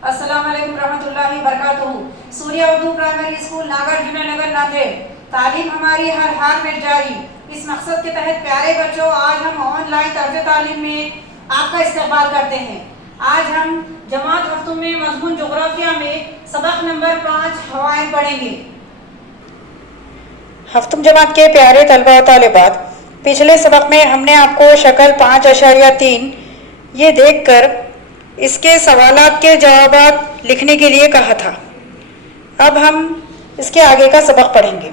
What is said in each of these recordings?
अस्सलाम वालेकुम रहमतुल्लाहि वबरकातुहू। सूर्या उर्दू प्राइमरी स्कूल नागार्जुन नगर नांदेड़। तालीम हमारी हर हाल में जारी। इस मकसद के तहत प्यारे बच्चों, आज हम ऑनलाइन तर्ज तालीम में आपका इस्तकबाल करते हैं। आज हम जमात हफ्तों में मज़मून जोग्राफिया में सबक नंबर 5 हवाएं पढ़ेंगे। हफ्तम जमात के प्यारे तलबा और तालिबात, पिछले सबक में हमने आपको शक्ल 5.3 ये देखकर इसके सवालात के जवाबात लिखने के लिए कहा था। अब हम इसके आगे का सबक पढ़ेंगे।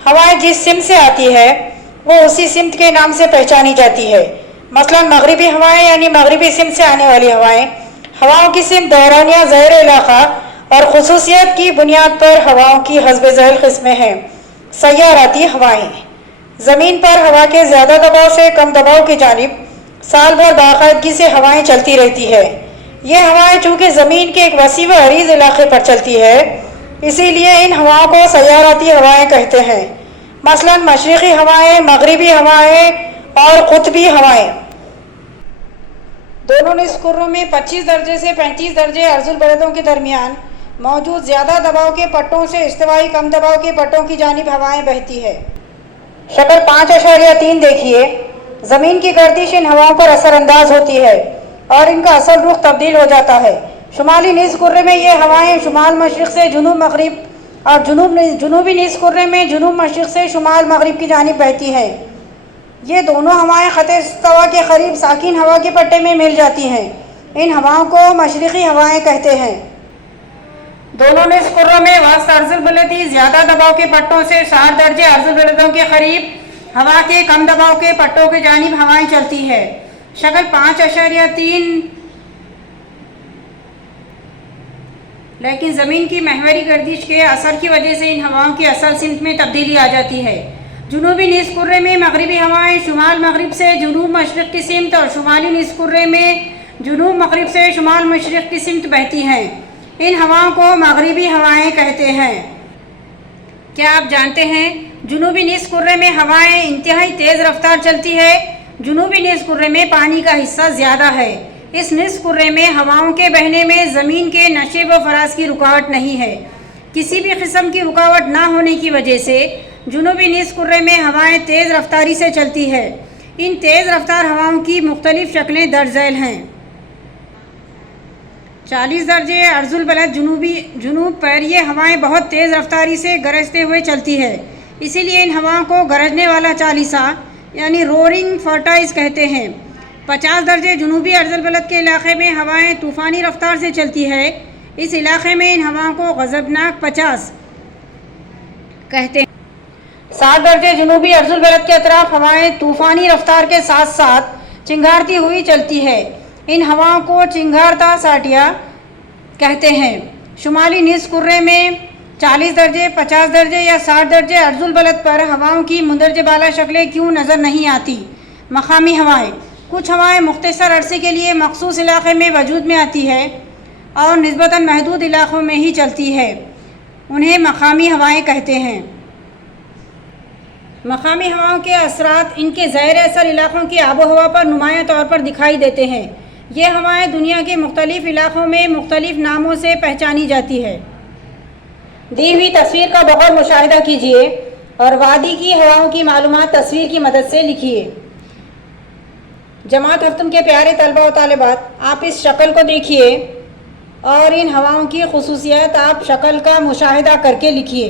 हवाएं जिस सिमत से आती है वो उसी सिमत के नाम से पहचानी जाती है। मसलन मगरिबी हवाएं यानी मगरिबी सिमत से आने वाली हवाएं। हवाओं की सिमत दौरान या ज़हर इलाका और खुसूसियत की बुनियाद पर हवाओं की हस्ब ज़ैल किस्में हैं। सय्याराती हवाएं, ज़मीन पर हवा के ज़्यादा दबाव से कम दबाव की जानिब साल भर बाकायदगी से हवाएं चलती रहती है। ये हवाएं चूँकि ज़मीन के एक वसी व अरीज़ इलाके पर चलती है, इसीलिए इन हवाओं को सय्याराती हवाएं कहते हैं। मसलन मशरिक़ी हवाएं, मगरिबी हवाएं और क़ुतबी हवाएं। दोनों निस्फ़ कुर्रों में 25 दर्जे से 35 दर्जे अर्ज़ुल बलदों के दरमियान मौजूद ज़्यादा दबाव के पट्टों से इस्तिवाई कम दबाव के पट्टों की जानिब हवाएं बहती है। शक्ल 5.3 देखिए। ज़मीन की गर्दिश इन हवाओं पर असरअंदाज होती है और इनका असल रुख तब्दील हो जाता है। शुमाली निस्फ़ कुर्रे में ये हवाएं शुमाल मशरिक़ से जुनूब मगरिब और जुनूबी निस्फ़ कुर्रे में जुनूब मशरिक़ से शुमाल मगरिब की जानिब बहती हैं। ये दोनों हवाएं ख़त इस्तवा के करीब साकिन हवा के पट्टे में मिल जाती हैं। इन हवाओं को मशरिक़ी हवाएं कहते हैं। दोनों निस्फ़ कुर्रों में वस्त अर्ज़ुल बलदी ज़्यादा दबाव के पट्टों से 60 दर्जे अर्ज़ुल बलदों के करीब हवा के कम दबाव के पट्टों के जानिब हवाएं चलती है। शक्ल 5.3 लेकिन ज़मीन की महवरी गर्दिश के असर की वजह से इन हवाओं की असल सिमत में तब्दीली आ जाती है। जुनूबी निस्फ़ कुर्रे में मगरिबी हवाएं शुमाल मगरिब से जुनूब मशरिक़ की सिमत और शुमाली निस्फ़ कुर्रे में जुनूब मगरिब से शुमाल मशरिक़ की सिमत बहती हैं। इन हवाओं को मगरिबी हवाएं कहते हैं। क्या आप जानते हैं जुनूबी निस्फ़ कुर्रे में हवाएं इंतहाई तेज़ रफ्तार चलती है। जुनूबी निस्फ़ कुर्रे में पानी का हिस्सा ज़्यादा है। इस निस्फ़ कुर्रे में हवाओं के बहने में ज़मीन के नशे व फराज की रुकावट नहीं है। किसी भी किस्म की रुकावट ना होने की वजह से जुनूबी निस्फ़ कुर्रे में हवाएं तेज़ रफ्तारी से चलती है। इन तेज़ रफ्तार हवाओं की मुख्तलिफ़ शक्लें दर्ज झैल हैं। 40 दर्जे अर्ज़ुल बलद जुनूब पर ये हवाएं बहुत तेज़ रफ्तारी से गरजते हुए चलती है, इसीलिए इन हवाओं को गरजने वाला चालीसा यानी रोरिंग फर्टाइज कहते हैं। 50 दर्जे जुनूबी अर्ज़ुल बलद के इलाके में हवाएं तूफ़ानी रफ्तार से चलती है। इस इलाके में इन हवाओं को गज़बनाक 50 कहते हैं। 60 दर्जे जुनूबी अर्ज़ुल बलद के अतराफ हवाएं तूफ़ानी रफ्तार के साथ साथ चिंगारती हुई चलती है। इन हवाओं को चिंगारता साटिया कहते हैं। शुमाली निस्फ़ कुर्रे में 40 दर्जे, 50 दर्जे या 60 दर्जे अर्ज़ुल बलद पर हवाओं की मुंदरज बाला शक्लें क्यों नज़र नहीं आती। मकामी हवाएं, कुछ हवाएं मुख्तसर अरसे के लिए मखसूस इलाके में वजूद में आती है और निस्बतन महदूद इलाक़ों में ही चलती है। उन्हें मकामी हवाएं कहते हैं। मकामी हवाओं के असरात इनके ज़ाहिर असर इलाक़ों की आबो हवा पर नुमायाँ तौर पर दिखाई देते हैं। ये हवाएं दुनिया के मुख्तलिफ़ इलाक़ों में मुख्तलिफ़ नामों से पहचानी जाती है। दी हुई तस्वीर का बग़ौर मुशाहिदा कीजिए और वादी की हवाओं की मालूमात तस्वीर की मदद से लिखिए। जमात हफ्तम के प्यारे तलबा और तालिबात, आप इस शक्ल को देखिए और इन हवाओं की खुसूसियत आप शक्ल का मुशाहिदा करके लिखिए।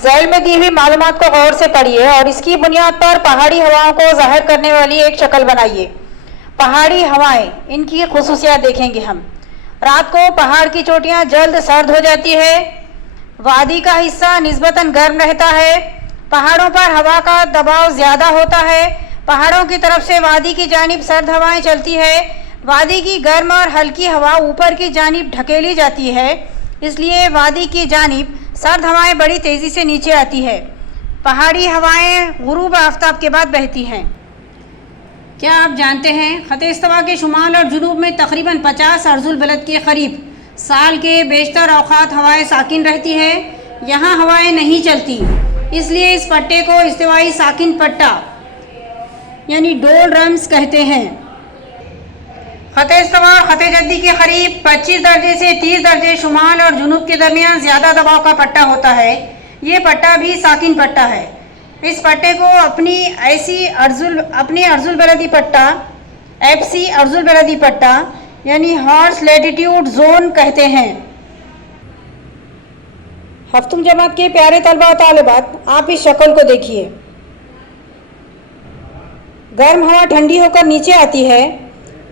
ज़ैल में दी हुई मालूमात को गौर से पढ़िए और इसकी बुनियाद पर पहाड़ी हवाओं को ज़ाहिर करने वाली एक शक्ल बनाइए। पहाड़ी हवाएं, इनकी खुसूसियत देखेंगे हम। रात को पहाड़ की चोटियां जल्द सर्द हो जाती है। वादी का हिस्सा निस्बतन गर्म रहता है। पहाड़ों पर हवा का दबाव ज़्यादा होता है। पहाड़ों की तरफ से वादी की जानिब सर्द हवाएं चलती है। वादी की गर्म और हल्की हवा ऊपर की जानिब ढकेली जाती है, इसलिए वादी की जानिब सर्द हवाएं बड़ी तेज़ी से नीचे आती है। पहाड़ी हवाएं गुरूब आफ्ताब के बाद बहती हैं। क्या आप जानते हैं ख़त इस्तवा के शुमाल और जुनूब में तकरीबन 50 अर्ज़ुल बलद के करीब साल के बेशतर औक़ात हवाएं साकिन रहती है। यहाँ हवाएं नहीं चलती, इसलिए इस पट्टे को इस्तिवाई साकिन पट्टा यानी डोल रम्स कहते हैं। خط استوا اور خط جدی کے قریب 25 درجے سے 30 درجے شمال اور جنوب کے درمیان زیادہ دباؤ کا پٹا ہوتا ہے. یہ پٹا بھی ساکن پٹا ہے. اس پٹے کو اپنی ارض البلدی پٹا FC ارض البلدی پٹا یعنی ہارس لیٹیٹیوڈ زون کہتے ہیں. ہفتم جماعت کے پیارے طلبہ و طالبات، آپ اس شکل کو دیکھیے. گرم ہوا ٹھنڈی ہو کر نیچے آتی ہے.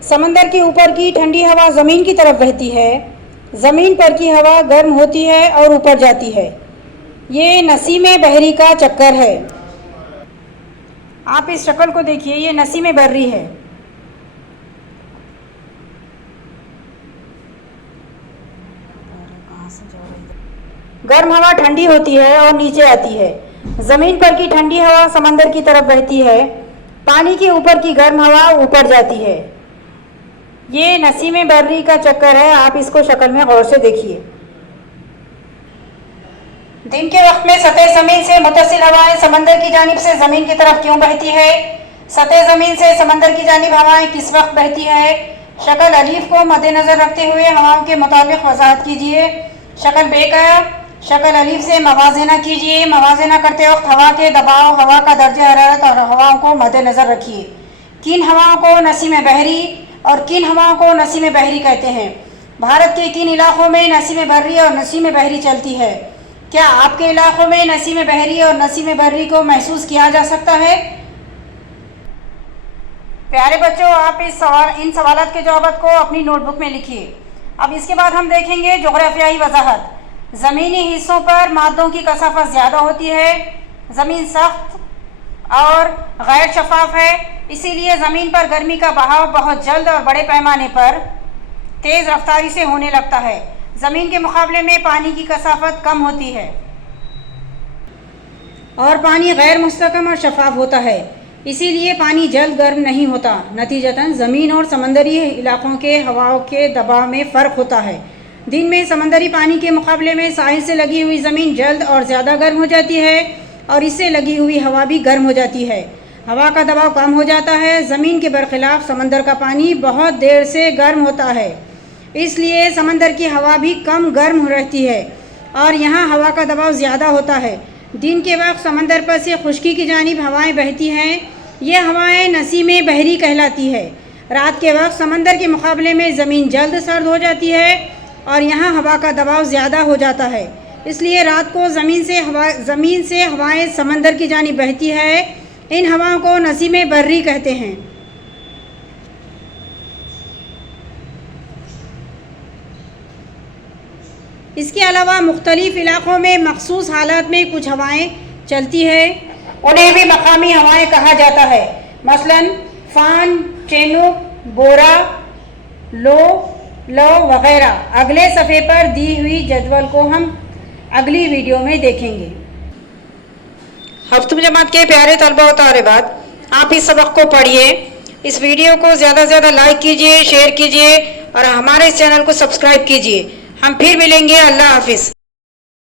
سمندر کے اوپر کی ٹھنڈی ہوا زمین کی طرف بہتی ہے. زمین پر کی ہوا گرم ہوتی ہے اور اوپر جاتی ہے. یہ نسیم بحری کا چکر ہے. آپ اس شکل کو دیکھیے، یہ نسیم بحری ہے. گرم ہوا ٹھنڈی ہوتی ہے اور نیچے آتی ہے. زمین پر کی ٹھنڈی ہوا سمندر کی طرف بہتی ہے. پانی کے اوپر کی گرم ہوا اوپر جاتی ہے. یہ نسیم بحری کا چکر ہے. آپ اس کو شکل میں غور سے دیکھیے. دن کے وقت میں سطح زمین سے متصل ہوائیں سمندر کی جانب سے زمین کی طرف کیوں بہتی ہے؟ سطح زمین سے سمندر کی جانب ہوائیں کس وقت بہتی ہے؟ شکل الف کو مد نظر رکھتے ہوئے ہواؤں کے متعلق وضاحت کیجیے. شکل ب کا شکل الف سے موازنہ کیجیے. موازنہ کرتے وقت ہوا کے دباؤ، ہوا کا درجہ حرارت اور ہواؤں کو مد نظر رکھیے. کن ہواؤں کو نسیم بحری اور کن ہواؤں کو نسیم بحری کہتے ہیں؟ بھارت کے کن علاقوں میں نسیم بحری اور نسیم بحری چلتی ہے؟ کیا آپ کے علاقوں میں نسیم بحری اور نسیم بحری کو محسوس کیا جا سکتا ہے؟ پیارے بچوں، آپ ان سوالات کے جوابات کو اپنی نوٹ بک میں لکھیے. اب اس کے بعد ہم دیکھیں گے جغرافیائی وضاحت. زمینی حصوں پر مادوں کی کثافت زیادہ ہوتی ہے. زمین سخت اور غیر شفاف ہے، اسی لیے زمین پر گرمی کا بہاؤ بہت جلد اور بڑے پیمانے پر تیز رفتاری سے ہونے لگتا ہے. زمین کے مقابلے میں پانی کی کثافت کم ہوتی ہے اور پانی غیر مستحکم اور شفاف ہوتا ہے، اسی لیے پانی جلد گرم نہیں ہوتا. نتیجتاً زمین اور سمندری علاقوں کے ہواؤں کے دباؤ میں فرق ہوتا ہے. دن میں سمندری پانی کے مقابلے میں ساحل سے لگی ہوئی زمین جلد اور زیادہ گرم ہو جاتی ہے اور اس سے لگی ہوئی ہوا بھی گرم ہو جاتی ہے. ہوا کا دباؤ کم ہو جاتا ہے. زمین کے برخلاف سمندر کا پانی بہت دیر سے گرم ہوتا ہے، اس لیے سمندر کی ہوا بھی کم گرم رہتی ہے اور یہاں ہوا کا دباؤ زیادہ ہوتا ہے. دن کے وقت سمندر پر سے خشکی کی جانب ہوائیں بہتی ہیں. یہ ہوائیں نسیم بحری کہلاتی ہے. رات کے وقت سمندر کے مقابلے میں زمین جلد سرد ہو جاتی ہے اور یہاں ہوا کا دباؤ زیادہ ہو جاتا ہے، اس لیے رات کو زمین سے ہوائیں سمندر کی جانب بہتی ہے. ان ہواؤں کو نسیم بحری کہتے ہیں. اس کے علاوہ مختلف علاقوں میں مخصوص حالات میں کچھ ہوائیں چلتی ہیں، انہیں بھی مقامی ہوائیں کہا جاتا ہے. مثلاً فان، چینوک، بورا، لو وغیرہ. اگلے صفحے پر دی ہوئی جدول کو ہم اگلی ویڈیو میں دیکھیں گے. ہفتم جماعت کے پیارے طلبہ و طالبات، آپ اس سبق کو پڑھیے. اس ویڈیو کو زیادہ سے زیادہ لائک کیجیے، شیئر کیجیے اور ہمارے اس چینل کو سبسکرائب کیجیے. ہم پھر ملیں گے. اللہ حافظ.